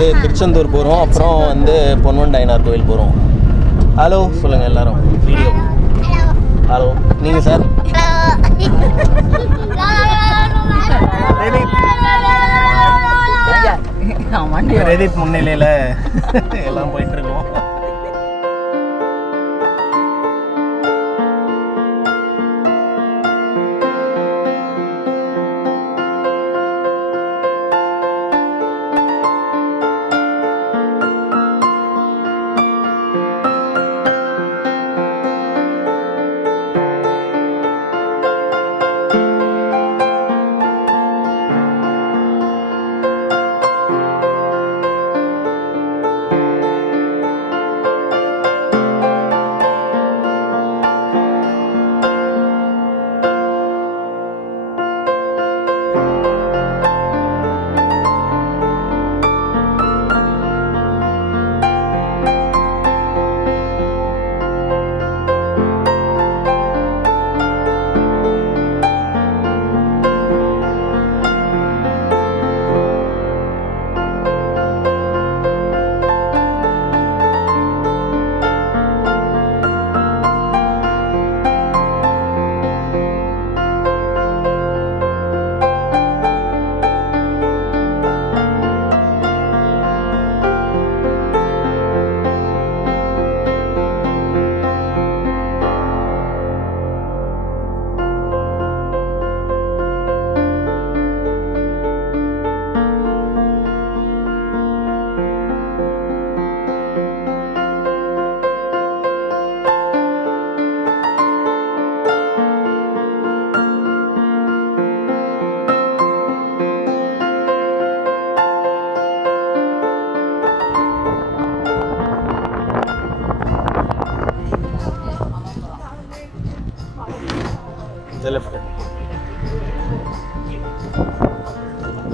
வந்து திருச்செந்தூர் போகிறோம், அப்புறம் வந்து பொன்வண்டாயனார் கோவில் போகிறோம். ஹலோ சொல்லுங்கள் எல்லாரும். Video hello. நீங்கள் சார்? பிரதீப் முன்னிலையில் எல்லாம் போயிட்டுருக்கோம்.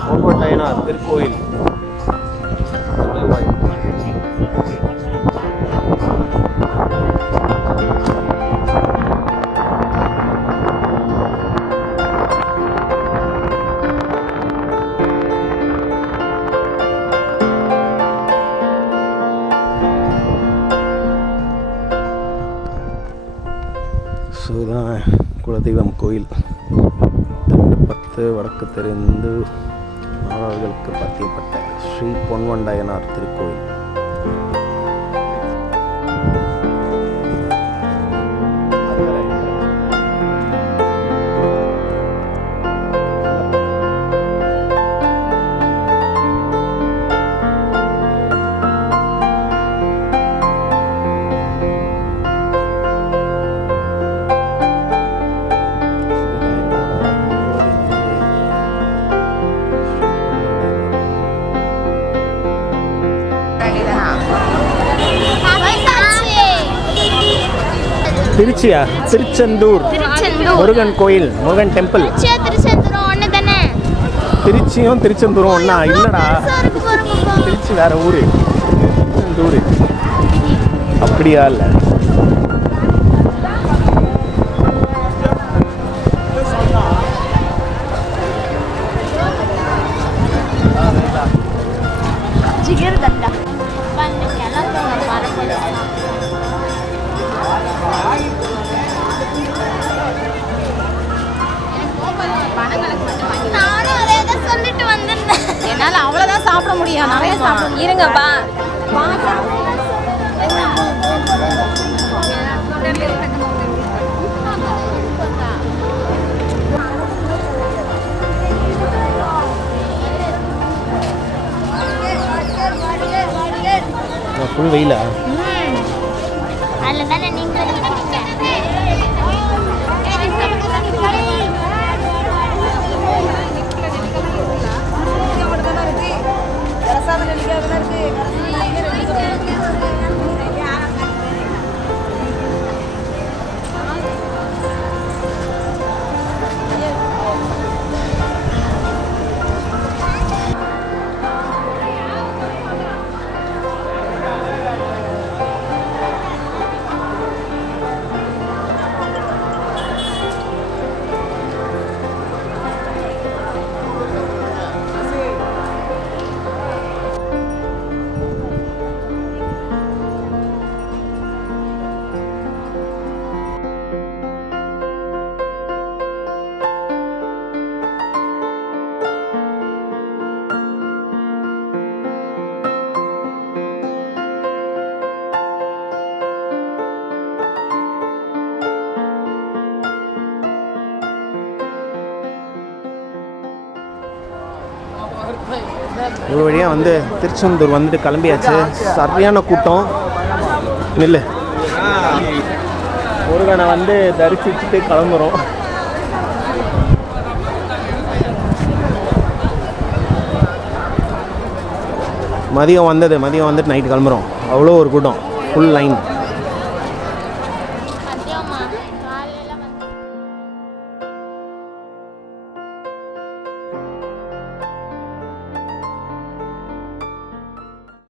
பொன்வண்டாயனார் திருக்கோயில். இதுதான் குலதெய்வம் கோயில். 10 வடக்கு தெரிந்து மாணவர்களுக்கு பத்தியப்பட்ட ஸ்ரீ பொன்வண்டாயனார் திருக்கோயில். திருச்சியா? திருச்செந்தூர் முருகன் கோயில், முருகன் டெம்பிள். திருச்சியும் திருச்செந்தூரும் ஒன்றா? இல்லைடா, திருச்சி வேற ஊர், திருச்செந்தூர் அப்படியா? இல்லை, என்னால அவ்வளவுதான் சாப்பிட முடியும். நிறைய சாப்பிட இருங்கப்பா. ஃபுல் வெயிலா? அதில் தானே நீங்கள் ஒரு வழியாக வந்து திருச்செந்தூர் வந்துட்டு கிளம்பியாச்சு. சரியான கூட்டம். இல்லை முருகனை வந்து தரிசிச்சுட்டு கிளம்புறோம். மதியம் வந்துட்டு நைட்டு கிளம்புறோம். அவ்வளோ ஒரு கூட்டம், ஃபுல் லைன்.